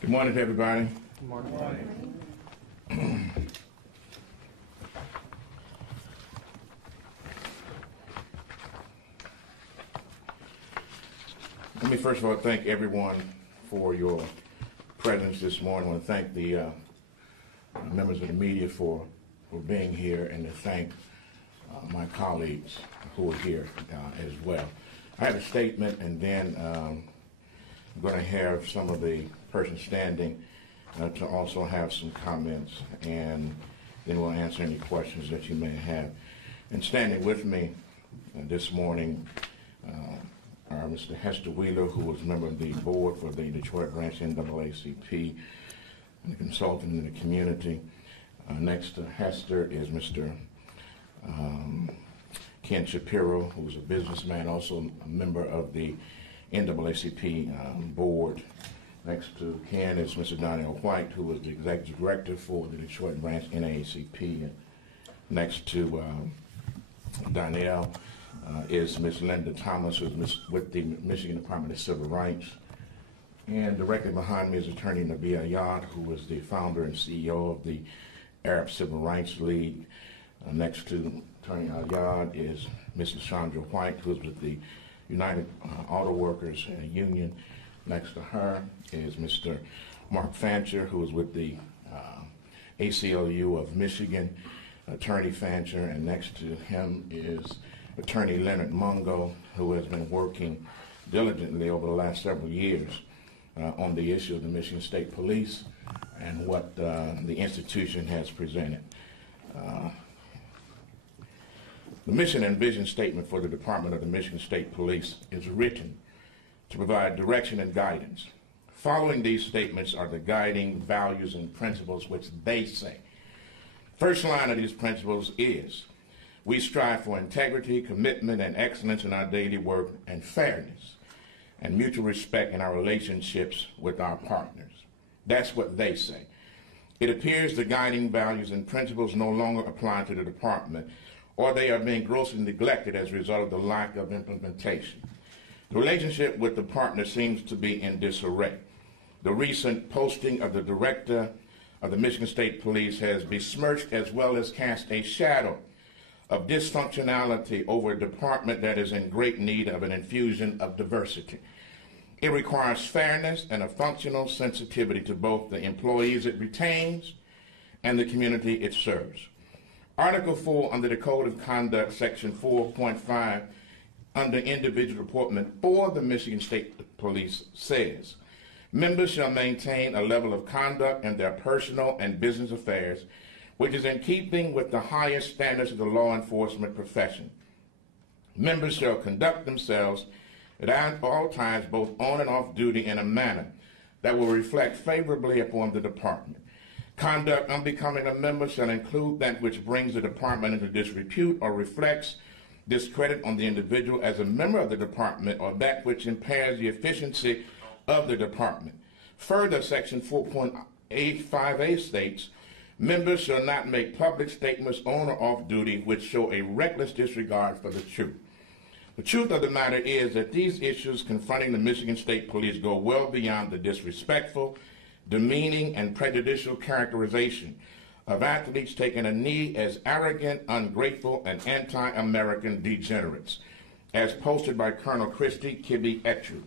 Good morning to everybody. Good morning. Let me first of all thank everyone for your presence this morning. I want to thank the members of the media for being here, and to thank my colleagues who are here as well. I have a statement, and then I'm going to have some of the persons standing to also have some comments, and then we'll answer any questions that you may have. And standing with me this morning are Mr. Hester Wheeler, who was a member of the board for the Detroit branch NAACP and a consultant in the community. Next to Hester is Mr. Ken Shapiro, who's a businessman, also a member of the NAACP board. Next to Ken is Mr. Donnell White, who was the executive director for the Detroit branch NAACP. And next to Donnell is Ms. Linda Thomas, who's with the Michigan Department of Civil Rights. And directly behind me is Attorney Nabi Ayad, who is the founder and CEO of the Arab Civil Rights League. Next to Attorney Ayad is Mrs. Chandra White, who is with the United Auto Workers Union. Next to her is Mr. Mark Fancher, who is with the ACLU of Michigan, Attorney Fancher. And next to him is Attorney Leonard Mungo, who has been working diligently over the last several years on the issue of the Michigan State Police and what the institution has presented. The mission and vision statement for the Department of the Michigan State Police is written to provide direction and guidance. Following these statements are the guiding values and principles which they say. First line of these principles is, we strive for integrity, commitment, and excellence in our daily work, and fairness and mutual respect in our relationships with our partners. That's what they say. It appears the guiding values and principles no longer apply to the department, or they are being grossly neglected as a result of the lack of implementation. The relationship with the partner seems to be in disarray. The recent posting of the director of the Michigan State Police has besmirched as well as cast a shadow of dysfunctionality over a department that is in great need of an infusion of diversity. It requires fairness and a functional sensitivity to both the employees it retains and the community it serves. Article 4 under the Code of Conduct, Section 4.5, under individual reportment for the Michigan State Police says, members shall maintain a level of conduct in their personal and business affairs which is in keeping with the highest standards of the law enforcement profession. Members shall conduct themselves at all times, both on and off duty, in a manner that will reflect favorably upon the department. Conduct unbecoming a member shall include that which brings the department into disrepute or reflects discredit on the individual as a member of the department, or that which impairs the efficiency of the department. Further, Section 4.85a states, members shall not make public statements on or off duty which show a reckless disregard for the truth. The truth of the matter is that these issues confronting the Michigan State Police go well beyond the disrespectful, demeaning, and prejudicial characterization of athletes taking a knee as arrogant, ungrateful, and anti-American degenerates, as posted by Colonel Christy Kibbe Etchu.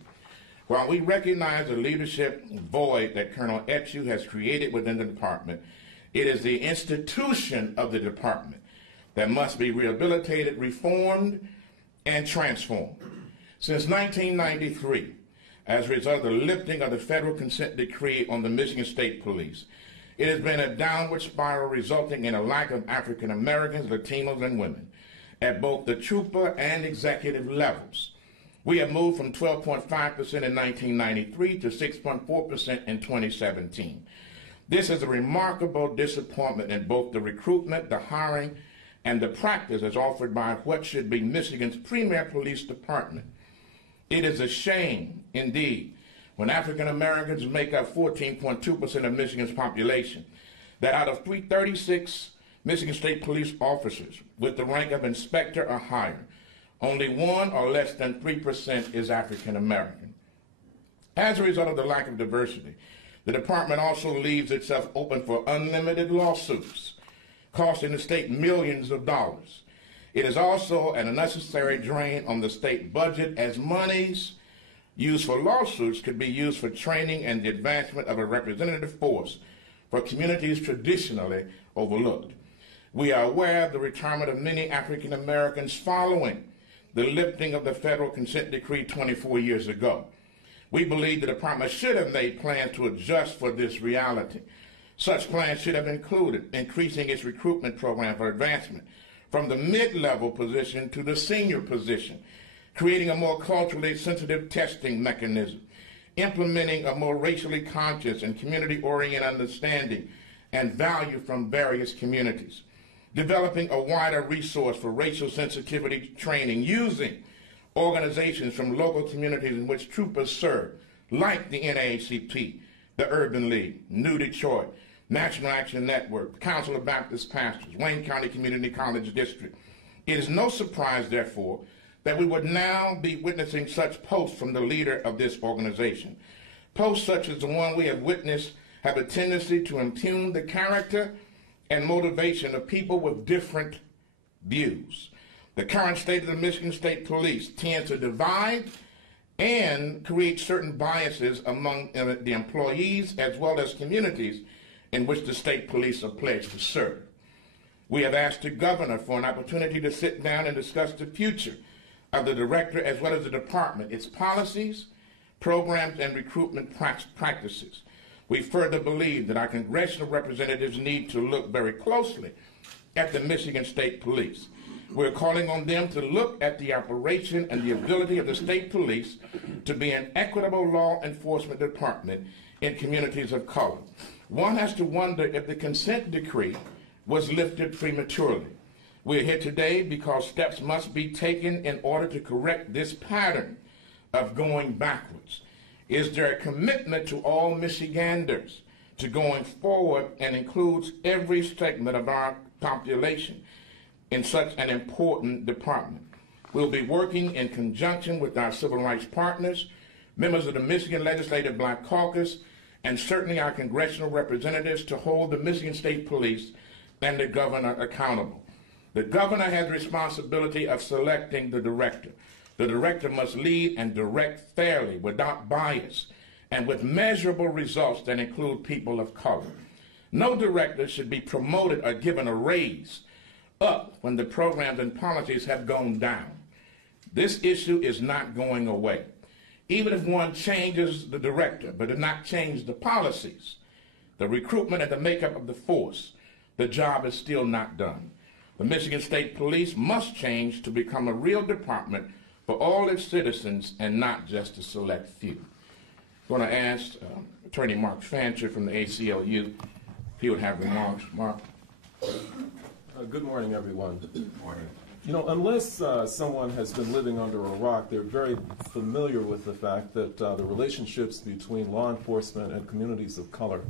While we recognize the leadership void that Colonel Etchu has created within the department, it is the institution of the department that must be rehabilitated, reformed, and transformed. Since 1993, as a result of the lifting of the federal consent decree on the Michigan State Police, it has been a downward spiral resulting in a lack of African Americans, Latinos, and women at both the trooper and executive levels. We have moved from 12.5% in 1993 to 6.4% in 2017. This is a remarkable disappointment in both the recruitment, the hiring, and the practice as offered by what should be Michigan's premier police department. It is a shame, indeed, when African Americans make up 14.2% of Michigan's population, that out of 336 Michigan State Police officers with the rank of inspector or higher, only 1 or less than 3% is African American. As a result of the lack of diversity, The department also leaves itself open for unlimited lawsuits, costing the state millions of dollars. It is also an unnecessary drain on the state budget, as monies used for lawsuits could be used for training and the advancement of a representative force for communities traditionally overlooked. We are aware of the retirement of many African Americans following the lifting of the federal consent decree 24 years ago. We believe the department should have made plans to adjust for this reality. Such plans should have included increasing its recruitment program for advancement from the mid-level position to the senior position, creating a more culturally sensitive testing mechanism, implementing a more racially conscious and community-oriented understanding and value from various communities, developing a wider resource for racial sensitivity training using organizations from local communities in which troopers serve, like the NAACP, the Urban League, New Detroit, National Action Network, Council of Baptist Pastors, Wayne County Community College District. It is no surprise, therefore, that we would now be witnessing such posts from the leader of this organization. Posts such as the one we have witnessed have a tendency to impugn the character and motivation of people with different views. The current state of the Michigan State Police tends to divide and create certain biases among the employees as well as communities in which the state police are pledged to serve. We have asked the governor for an opportunity to sit down and discuss the future of the director as well as the department, its policies, programs, and recruitment practices. We further believe that our congressional representatives need to look very closely at the Michigan State Police. We're calling on them to look at the operation and the ability of the state police to be an equitable law enforcement department in communities of color. One has to wonder if the consent decree was lifted prematurely. We're here today because steps must be taken in order to correct this pattern of going backwards. Is there a commitment to all Michiganders to going forward and includes every segment of our population in such an important department? We'll be working in conjunction with our civil rights partners, members of the Michigan Legislative Black Caucus, and certainly our congressional representatives to hold the Michigan State Police and the governor accountable. The governor has responsibility of selecting the director. The director must lead and direct fairly, without bias, and with measurable results that include people of color. No director should be promoted or given a raise up when the programs and policies have gone down. This issue is not going away. Even if one changes the director, but does not change the policies, the recruitment and the makeup of the force, the job is still not done. The Michigan State Police must change to become a real department for all its citizens and not just a select few. I'm going to ask Attorney Mark Fancher from the ACLU if he would have remarks. Mark. Good morning, everyone. Good morning. You know, unless someone has been living under a rock, they're very familiar with the fact that the relationships between law enforcement and communities of color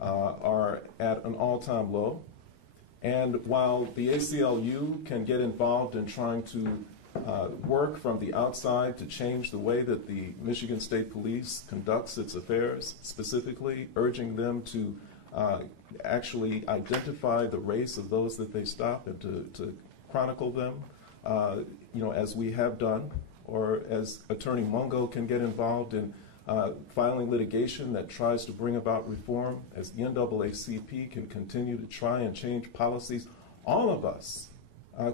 are at an all-time low. And while the ACLU can get involved in trying to work from the outside to change the way that the Michigan State Police conducts its affairs, specifically urging them to actually identify the race of those that they stop and to chronicle them, you know, as we have done, or as Attorney Mungo can get involved in filing litigation that tries to bring about reform, as the NAACP can continue to try and change policies. All of us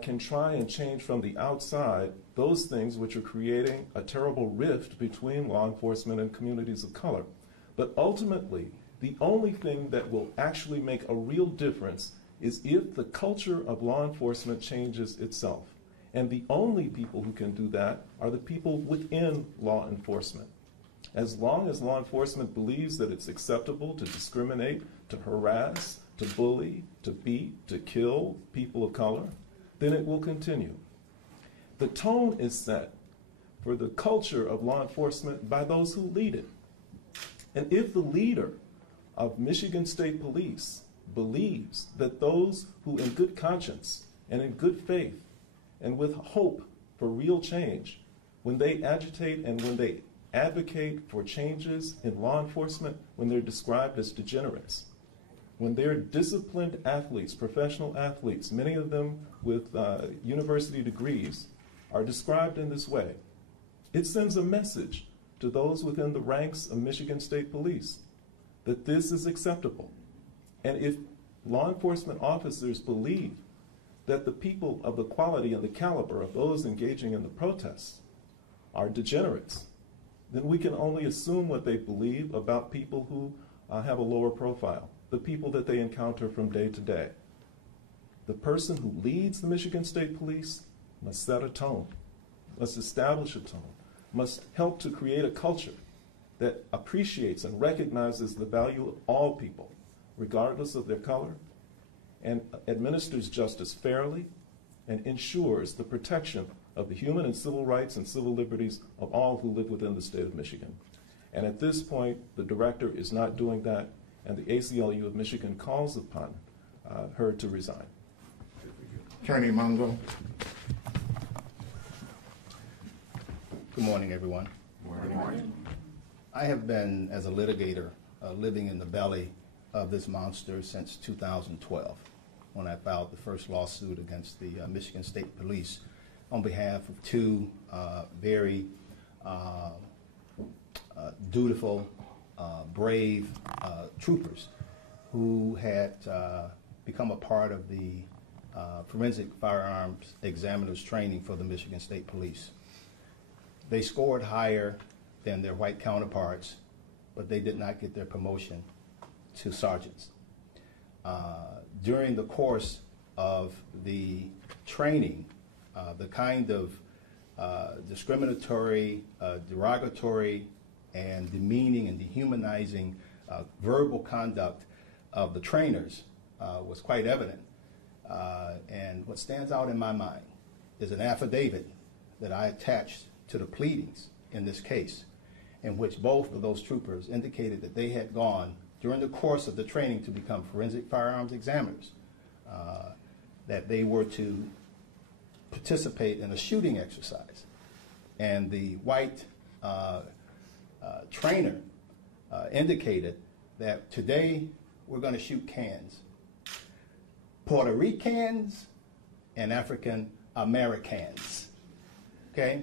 can try and change from the outside those things which are creating a terrible rift between law enforcement and communities of color. But ultimately, the only thing that will actually make a real difference is if the culture of law enforcement changes itself. And the only people who can do that are the people within law enforcement. As long as law enforcement believes that it's acceptable to discriminate, to harass, to bully, to beat, to kill people of color, then it will continue. The tone is set for the culture of law enforcement by those who lead it. And if the leader of Michigan State Police believes that those who in good conscience and in good faith and with hope for real change, when they agitate and when they advocate for changes in law enforcement when they're described as degenerates. When they're disciplined athletes, professional athletes, many of them with university degrees, are described in this way, it sends a message to those within the ranks of Michigan State Police that this is acceptable. And if law enforcement officers believe that the people of the quality and the caliber of those engaging in the protests are degenerates, then we can only assume what they believe about people who have a lower profile, the people that they encounter from day to day. The person who leads the Michigan State Police must set a tone, must establish a tone, must help to create a culture that appreciates and recognizes the value of all people, regardless of their color, and administers justice fairly and ensures the protection of the human and civil rights and civil liberties of all who live within the state of Michigan. And at this point, the director is not doing that, and the ACLU of Michigan calls upon her to resign. Attorney Mungo. Good morning, everyone. Good morning. I have been, as a litigator, living in the belly of this monster since 2012, when I filed the first lawsuit against the Michigan State Police on behalf of two very dutiful, brave troopers who had become a part of the forensic firearms examiners training for the Michigan State Police. They scored higher than their white counterparts, but they did not get their promotion to sergeants. During the course of the training, the kind of discriminatory, derogatory, and demeaning and dehumanizing verbal conduct of the trainers was quite evident. And what stands out in my mind is an affidavit that I attached to the pleadings in this case, in which both of those troopers indicated that they had gone during the course of the training to become forensic firearms examiners, that they were to participate in a shooting exercise. And the white trainer indicated that today we're going to shoot cans. Puerto Ricans and African Americans. Okay?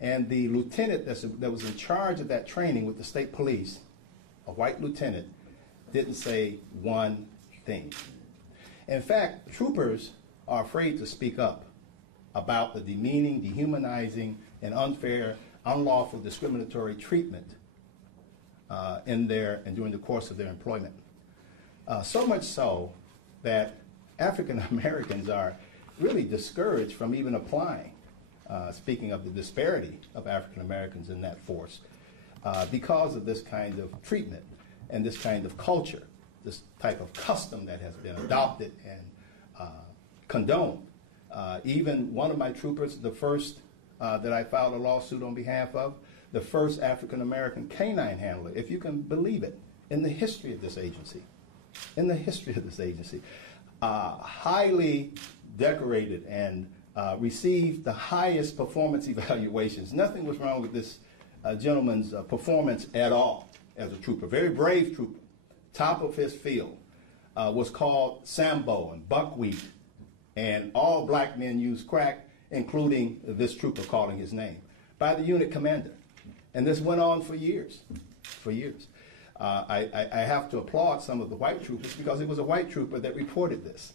And the lieutenant that was in charge of that training with the state police, a white lieutenant, didn't say one thing. In fact, troopers are afraid to speak up about the demeaning, dehumanizing, and unfair, unlawful, discriminatory treatment during the course of their employment. So much so that African Americans are really discouraged from even applying, speaking of the disparity of African Americans in that force, because of this kind of treatment and this kind of culture, this type of custom that has been adopted and condoned. Even one of my troopers, the first that I filed a lawsuit on behalf of, the first African American canine handler, if you can believe it, in the history of this agency, highly decorated and received the highest performance evaluations. Nothing was wrong with this gentleman's performance at all as a trooper. Very brave trooper, top of his field, was called Sambo and buckwheat, and all black men used crack, including this trooper calling his name, by the unit commander. And this went on for years, I have to applaud some of the white troopers because it was a white trooper that reported this.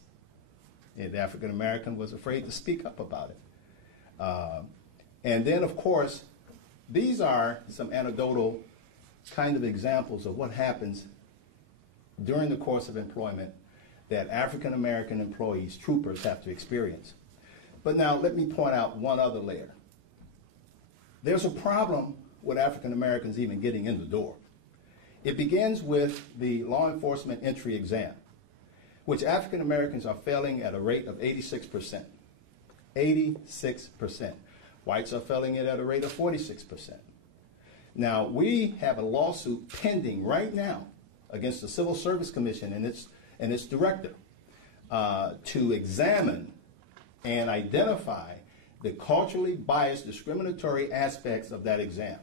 And the African American was afraid to speak up about it. And then, of course, these are some anecdotal kind of examples of what happens during the course of employment that African American employees, troopers, have to experience. But now let me point out one other layer. There's a problem with African Americans even getting in the door. It begins with the law enforcement entry exam, which African Americans are failing at a rate of 86%. 86%. Whites are failing it at a rate of 46%. Now, we have a lawsuit pending right now against the Civil Service Commission and its director to examine and identify the culturally biased discriminatory aspects of that exam.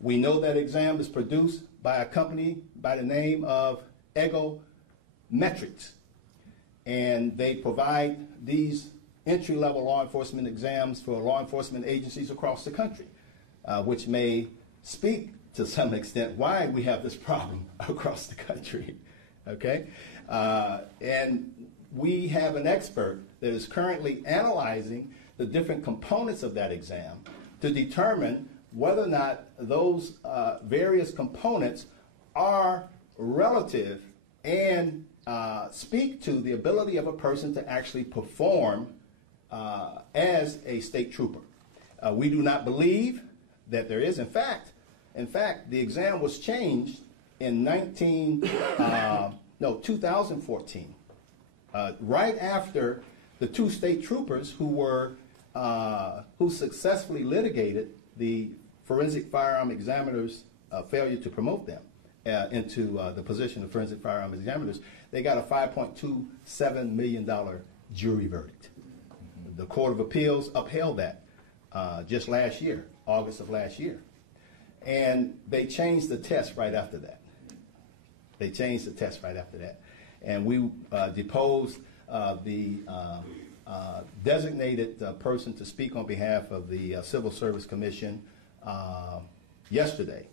We know that exam is produced by a company by the name of Metrics, and they provide these entry-level law enforcement exams for law enforcement agencies across the country, which may speak to some extent why we have this problem across the country, okay? And we have an expert that is currently analyzing the different components of that exam to determine whether or not those various components are relative and speak to the ability of a person to actually perform as a state trooper. We do not believe that there is. In fact, the exam was changed in 2014, right after the two state troopers who successfully litigated the forensic firearm examiners' failure to promote them into the position of forensic firearm examiners. They got a $5.27 million jury verdict. The Court of Appeals upheld that just last year, August of last year. And they changed the test right after that. And we deposed the designated person to speak on behalf of the Civil Service Commission yesterday.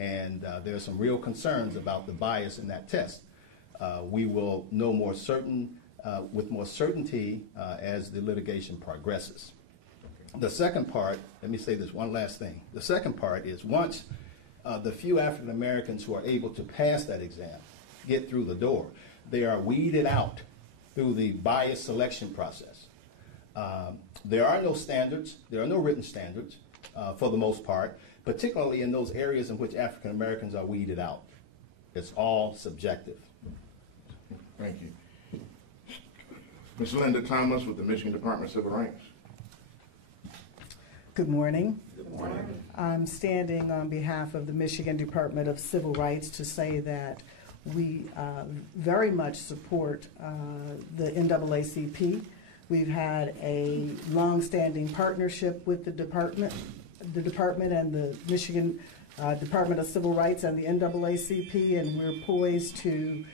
And there are some real concerns about the bias in that test. We will know with more certainty as the litigation progresses. The second part, let me say this one last thing. The second part is once the few African Americans who are able to pass that exam get through the door, they are weeded out through the bias selection process. There are no standards, there are no written standards for the most part, particularly in those areas in which African Americans are weeded out. It's all subjective. Thank you. Ms. Linda Thomas with the Michigan Department of Civil Rights. Good morning. Good morning. I'm standing on behalf of the Michigan Department of Civil Rights to say that we very much support the NAACP. We've had a long-standing partnership with the department and the Michigan Department of Civil Rights and the NAACP, and we're poised to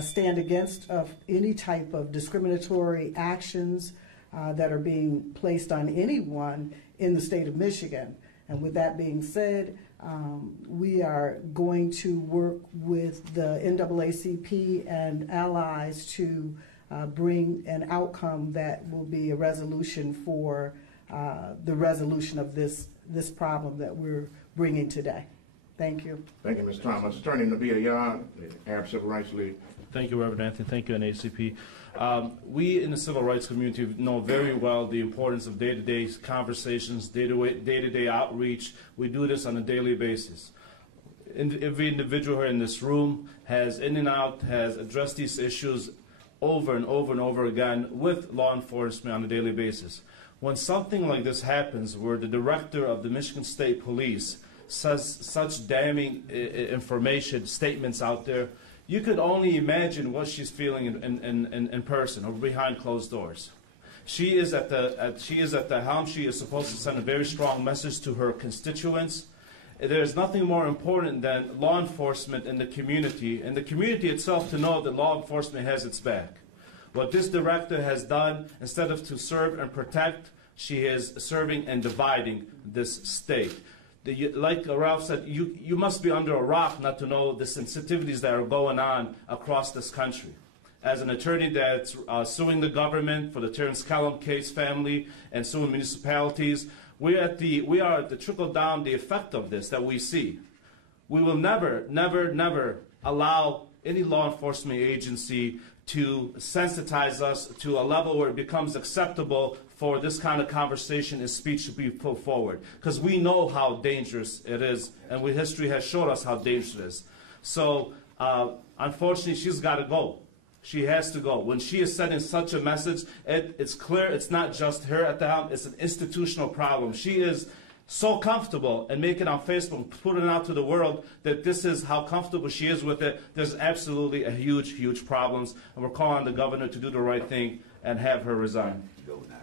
stand against any type of discriminatory actions that are being placed on anyone in the state of Michigan. And with that being said, we are going to work with the NAACP and allies to bring an outcome that will be a resolution for the resolution of this problem that we're bringing today. Thank you. Thank you, Ms. Thomas. Attorney Nabil Yard, the Arab Civil Rights League. Thank you, Reverend Anthony. Thank you, NAACP. We in the civil rights community know very well the importance of day-to-day conversations, day-to-day outreach. We do this on a daily basis. Every individual here in this room has addressed these issues over and over and over again with law enforcement on a daily basis. When something like this happens, where the director of the Michigan State Police says such damning information, statements out there, you could only imagine what she's feeling in person or behind closed doors. She is at the helm. She is supposed to send a very strong message to her constituents. There's nothing more important than law enforcement in the community, and the community itself to know that law enforcement has its back. What this director has done, instead of to serve and protect, she is serving and dividing this state. Like Ralph said, you must be under a rock not to know the sensitivities that are going on across this country. As an attorney that's suing the government for the Terrence Kellum case family and suing municipalities, we are at the trickle down the effect of this that we see. We will never, never, never allow any law enforcement agency to sensitize us to a level where it becomes acceptable for this kind of conversation and speech to be put forward. Because we know how dangerous it is, and history has showed us how dangerous it is. So, unfortunately, she's got to go. She has to go. When she is sending such a message, it's clear it's not just her at the helm, it's an institutional problem. She is so comfortable and making it on Facebook, putting it out to the world that this is how comfortable she is with it. There's absolutely a huge, huge problems, and we're calling on the governor to do the right thing and have her resign.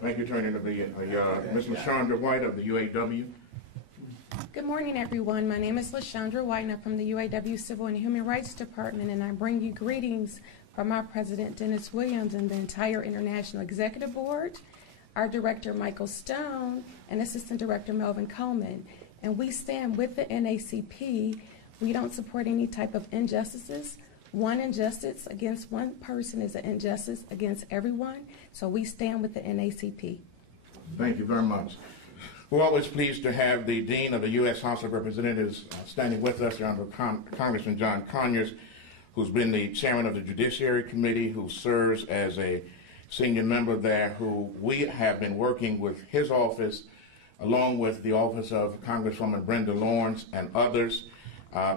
Thank you, Attorney Nabil Yard. Ms. LaShondra White of the UAW. Good morning, everyone. My name is LaShondra White, and I'm from the UAW Civil and Human Rights Department, and I bring you greetings from our President, Dennis Williams, and the entire International Executive Board, our Director, Michael Stone, and Assistant Director, Melvin Coleman. And we stand with the NAACP. We don't support any type of injustices. One injustice against one person is an injustice against everyone, so we stand with the NAACP. Thank you very much. We're always pleased to have the Dean of the U.S. House of Representatives standing with us, Congressman John Conyers, who's been the chairman of the Judiciary Committee, who serves as a senior member there, who we have been working with his office, along with the office of Congresswoman Brenda Lawrence and others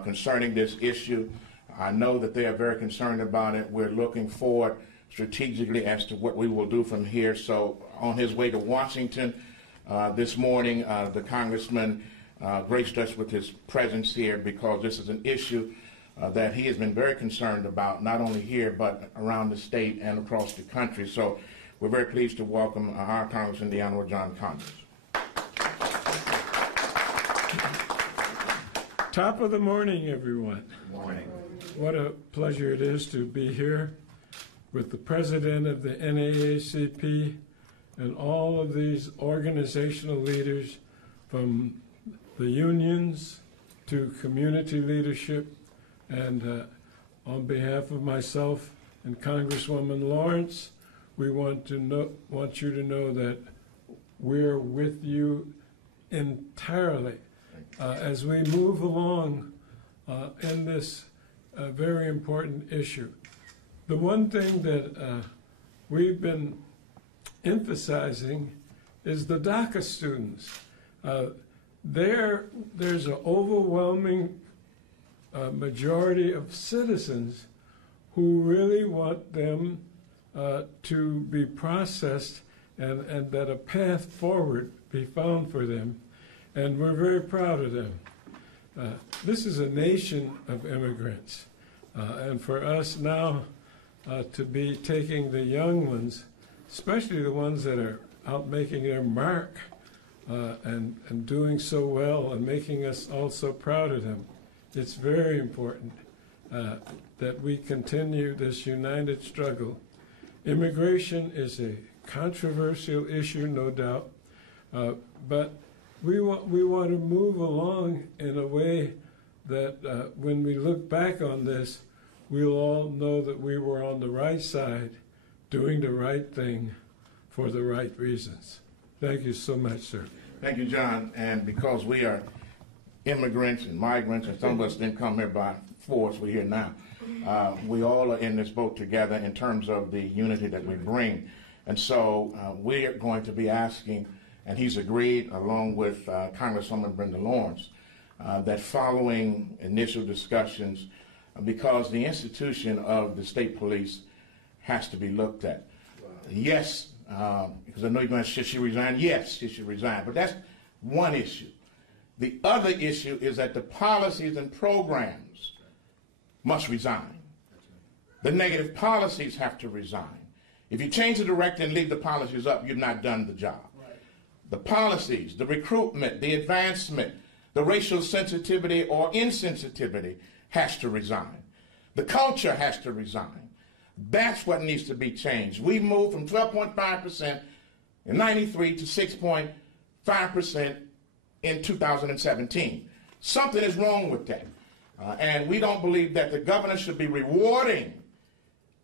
concerning this issue. I know that they are very concerned about it. We're looking forward strategically as to what we will do from here. So on his way to Washington this morning, the congressman graced us with his presence here because this is an issue that he has been very concerned about, not only here but around the state and across the country. So we're very pleased to welcome our Congressman, the Honorable John Conyers. Top of the morning, everyone. Good morning. What a pleasure it is to be here with the president of the NAACP and all of these organizational leaders, from the unions to community leadership. And on behalf of myself and Congresswoman Lawrence, we want you to know that we're with you entirely as we move along in this very important issue. The one thing that we've been emphasizing is the DACA students. There's an overwhelming majority of citizens who really want them to be processed and that a path forward be found for them. And we're very proud of them. This is a nation of immigrants. And for us now to be taking the young ones, especially the ones that are out making their mark and doing so well and making us all so proud of them, it's very important that we continue this united struggle. Immigration is a controversial issue, no doubt, but we want to move along in a way that when we look back on this, we'll all know that we were on the right side, doing the right thing for the right reasons. Thank you so much, sir. Thank you, John. And because we are immigrants and migrants, and some of us didn't come here by force, we're here now. We all are in this boat together in terms of the unity that we bring. And so we are going to be asking, and he's agreed, along with Congresswoman Brenda Lawrence, that following initial discussions, because the institution of the state police has to be looked at. Yes, because I know you're going to, should she resign? Yes, she should resign. But that's one issue. The other issue is that the policies and programs must resign. The negative policies have to resign. If you change the director and leave the policies up, you've not done the job. Right. The policies, the recruitment, the advancement, the racial sensitivity or insensitivity has to resign. The culture has to resign. That's what needs to be changed. We moved from 12.5% in 93 to 6.5% in 2017. Something is wrong with that. And we don't believe that the governor should be rewarding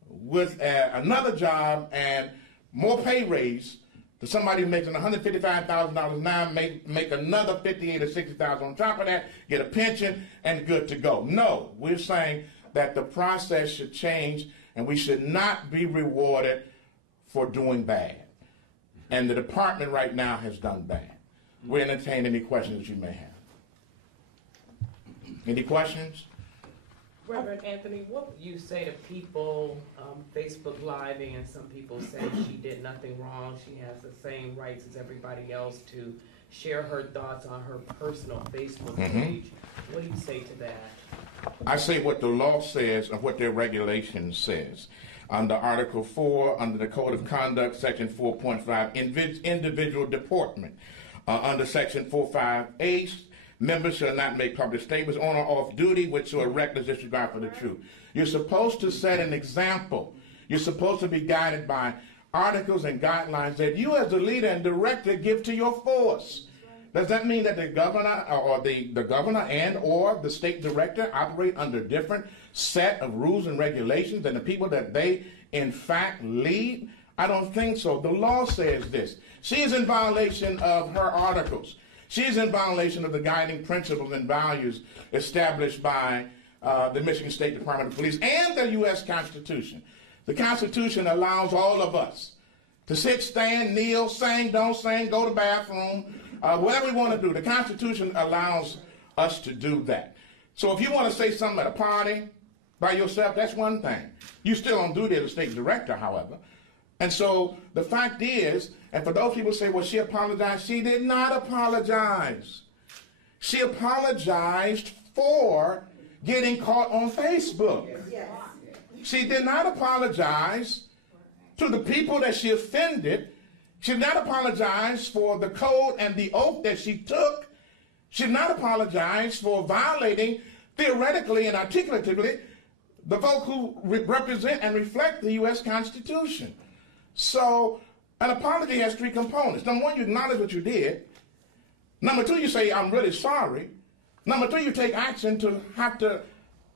with another job and more pay raise to somebody who makes $155,000 now, make another $58,000 or $60,000 on top of that, get a pension, and good to go. No, we're saying that the process should change and we should not be rewarded for doing bad. And the department right now has done bad. We entertain any questions you may have. Any questions? Reverend Anthony, what would you say to people Facebook Living, and some people say she did nothing wrong, she has the same rights as everybody else to share her thoughts on her personal Facebook page? What do you say to that? I say what the law says and what their regulation says. Under Article 4, under the Code of Conduct, Section 4.5, individual deportment. Under Section 4.5H, Members shall not make public statements on or off duty which show a reckless disregard for the truth. You're supposed to set an example. You're supposed to be guided by articles and guidelines that you as the leader and director give to your force. Does that mean that the governor or the governor and or the state director operate under different set of rules and regulations than the people that they in fact lead? I don't think so. The law says this. She is in violation of her articles. She is in violation of the guiding principles and values established by the Michigan State Department of Police and the U.S. Constitution. The Constitution allows all of us to sit, stand, kneel, sing, don't sing, go to the bathroom, whatever we want to do. The Constitution allows us to do that. So if you want to say something at a party by yourself, that's one thing. You still on duty as a state director, however. And so the fact is, and for those people who say, well, she apologized, she did not apologize. She apologized for getting caught on Facebook. Yes. She did not apologize to the people that she offended. She did not apologize for the code and the oath that she took. She did not apologize for violating, theoretically and articulatively, the folk who represent and reflect the U.S. Constitution. So an apology has three components. Number one, you acknowledge what you did. Number two, you say, I'm really sorry. Number three, you take action to have to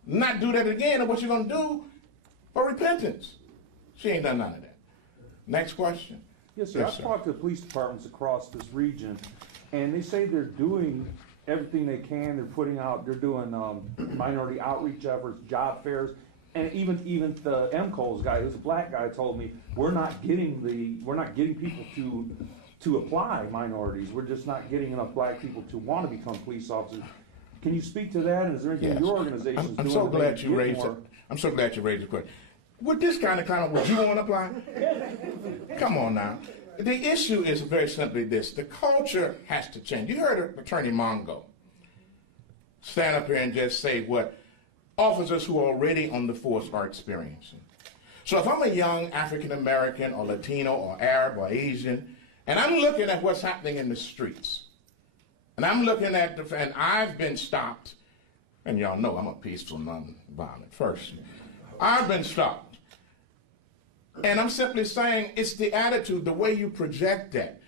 not do that again, and what you're going to do for repentance. She ain't done none of that. Next question. Yes, sir. I've talked to police departments across this region, and they say they're doing everything they can. They're doing minority outreach efforts, job fairs, and even the MCOLS guy, who's a black guy, told me we're not getting people to apply minorities. We're just not getting enough black people to want to become police officers. Can you speak to that? And is there anything your organization is doing? I'm so glad you raised it. I'm so glad you raised the question. With this kind of clown, would you want to apply? Come on now. The issue is very simply this. The culture has to change. You heard Attorney Mongo stand up here and just say what officers who are already on the force are experiencing. So if I'm a young African-American or Latino or Arab or Asian, and I'm looking at what's happening in the streets, and I'm looking at and I've been stopped, and y'all know I'm a peaceful, non-violent person. I've been stopped. And I'm simply saying it's the attitude, the way you project that,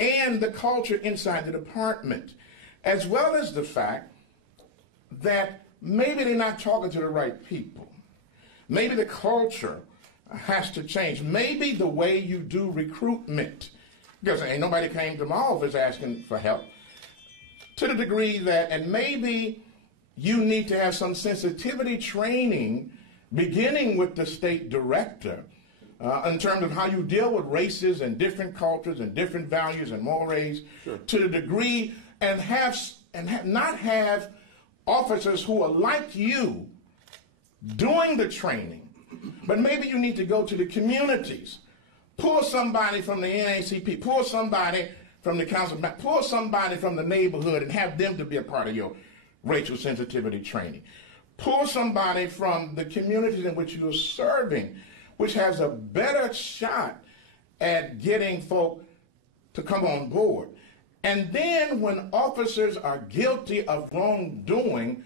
and the culture inside the department, as well as the fact that maybe they're not talking to the right people. Maybe the culture has to change. Maybe the way you do recruitment, because ain't nobody came to my office asking for help, to the degree that, and maybe you need to have some sensitivity training beginning with the state director in terms of how you deal with races and different cultures and different values and mores, sure, to the degree and not have officers who are like you doing the training, but maybe you need to go to the communities, pull somebody from the NAACP, pull somebody from the council, pull somebody from the neighborhood and have them to be a part of your racial sensitivity training. Pull somebody from the communities in which you're serving, which has a better shot at getting folk to come on board. And then when officers are guilty of wrongdoing,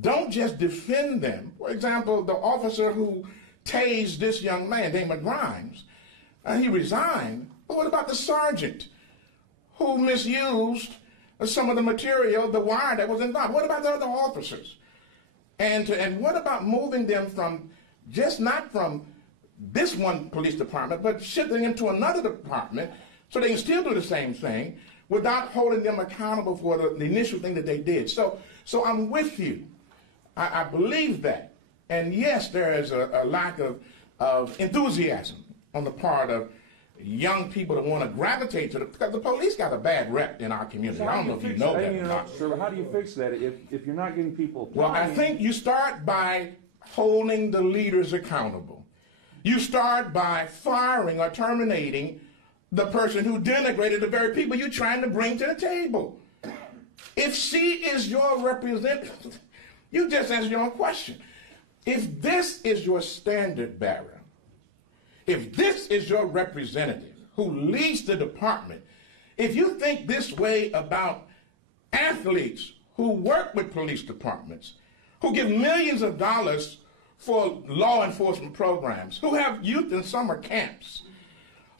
don't just defend them. For example, the officer who tased this young man, Damon Grimes, he resigned. But what about the sergeant who misused some of the material, the wire that was involved? What about the other officers? And what about moving them from not from this one police department, but shifting them to another department so they can still do the same thing without holding them accountable for the initial thing that they did? So I'm with you. I believe that. And yes, there is a lack of enthusiasm on the part of young people that want to gravitate to because the police got a bad rep in our community. So I don't know if you know that or not. Sir, how do you fix that if you're not getting people applying? Well, I think you start by holding the leaders accountable. You start by firing or terminating the person who denigrated the very people you're trying to bring to the table. If she is your representative, you just answer your own question. If this is your standard bearer, if this is your representative who leads the department, if you think this way about athletes who work with police departments, who give millions of dollars for law enforcement programs, who have youth in summer camps,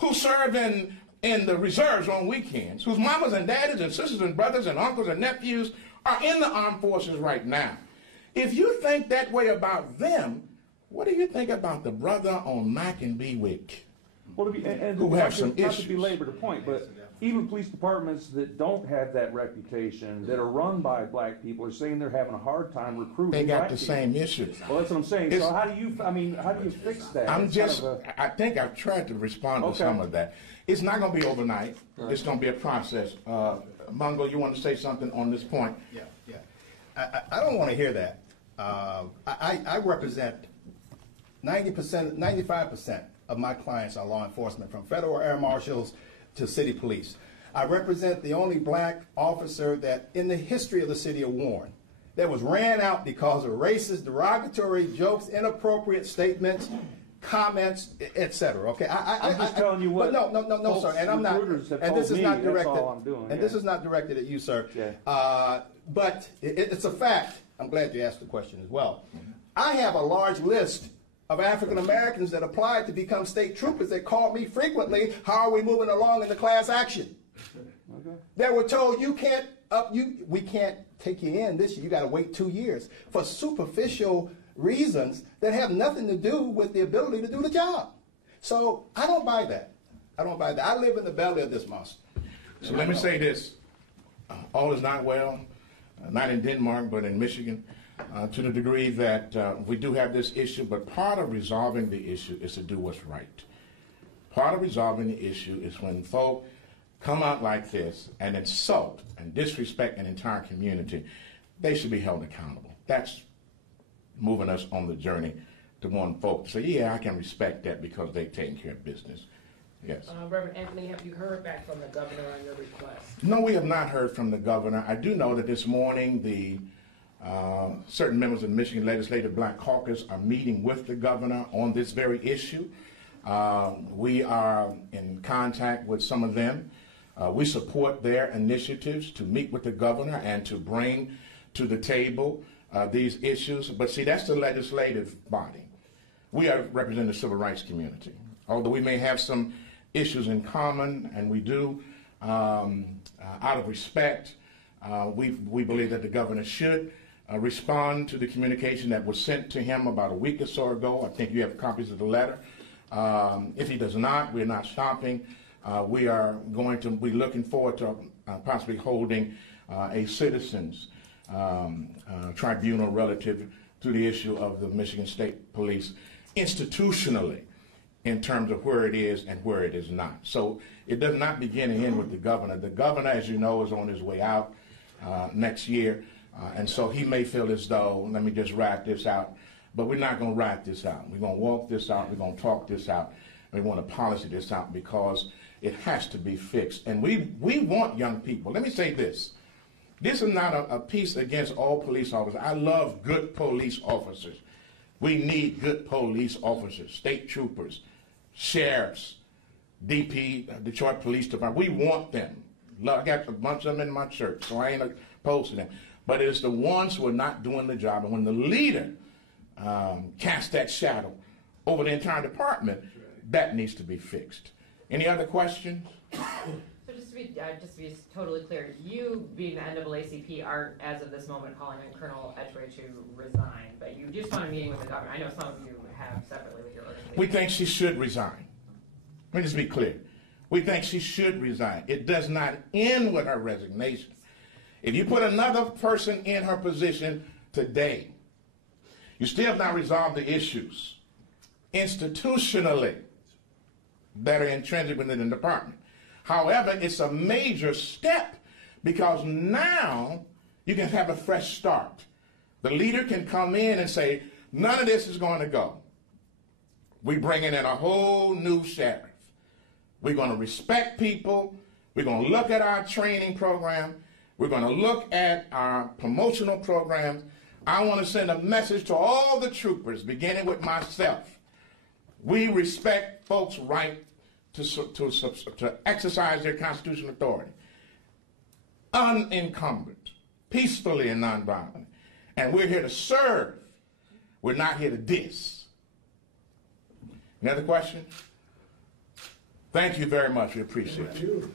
who serve in the reserves on weekends, whose mamas and daddies and sisters and brothers and uncles and nephews are in the armed forces right now. If you think that way about them, what do you think about the brother on Mac and Bewick? Well, and who have some not to issues? belabor the point, but even police departments that don't have that reputation, that are run by black people, are saying they're having a hard time recruiting. They got black the people. same issues. Well, that's what I'm saying. So how do you fix that? I think I've tried to respond to some of that. It's not going to be overnight. It's going to be a process. Mungo, you want to say something on this point? Yeah. I don't want to hear that. I represent 90%, 95% of my clients are law enforcement, from federal air marshals to city police. I represent the only black officer that in the history of the city of Warren that was ran out because of racist, derogatory jokes, inappropriate statements, comments, etc. Okay, I'm just telling you what. But no, sir. And I'm not. And this is not directed. That's all I'm doing. And this is not directed at you, sir. Yeah. But it's a fact. I'm glad you asked the question as well. I have a large list of African Americans that applied to become state troopers that called me frequently. How are we moving along in the class action? Okay. They were told we can't take you in this year. You got to wait 2 years for superficial reasons that have nothing to do with the ability to do the job. So I don't buy that. I live in the belly of this monster. So let me say this. All is not well, not in Denmark, but in Michigan, to the degree that we do have this issue, but part of resolving the issue is to do what's right. Part of resolving the issue is when folk come out like this and insult and disrespect an entire community, they should be held accountable. That's moving us on the journey to want folk to say, yeah, I can respect that because they're taking care of business. Yes. Reverend Anthony, have you heard back from the governor on your request? No, we have not heard from the governor. I do know that this morning the certain members of the Michigan Legislative Black Caucus are meeting with the governor on this very issue. We are in contact with some of them. We support their initiatives to meet with the governor and to bring to the table these issues. But see, that's the legislative body. We are representing the civil rights community. Although we may have some issues in common, and we do, out of respect, we believe that the governor should respond to the communication that was sent to him about a week or so ago. I think you have copies of the letter. If he does not, we're not stopping. We are going to be looking forward to possibly holding a citizens tribunal relative to the issue of the Michigan State Police institutionally, in terms of where it is and where it is not. So it does not begin and end with the governor. The governor, as you know, is on his way out next year. And so he may feel as though, let me just write this out. But we're not going to write this out. We're going to walk this out. We're going to talk this out. We want to policy this out because it has to be fixed. And we want young people. Let me say this. This is not a piece against all police officers. I love good police officers. We need good police officers, state troopers, sheriffs, DP, Detroit Police Department. We want them. I got a bunch of them in my church, so I ain't opposed to them. But it's the ones who are not doing the job. And when the leader casts that shadow over the entire department, that needs to be fixed. Any other questions? So just to be totally clear, you being the NAACP aren't, as of this moment, calling on Colonel Edgway to resign, but you just want a meeting with the governor. I know some of you have separately with your organization. We think she should resign. Let me just be clear. We think she should resign. It does not end with her resignation. If you put another person in her position today, you still have not resolved the issues institutionally that are intrinsic within the department. However, it's a major step because now you can have a fresh start. The leader can come in and say, none of this is going to go. We're bringing in a whole new sheriff. We're going to respect people. We're going to look at our training program. We're going to look at our promotional programs. I want to send a message to all the troopers, beginning with myself. We respect folks' right to exercise their constitutional authority, unencumbered, peacefully and nonviolently. And we're here to serve. We're not here to diss. Any other questions? Thank you very much. We appreciate you.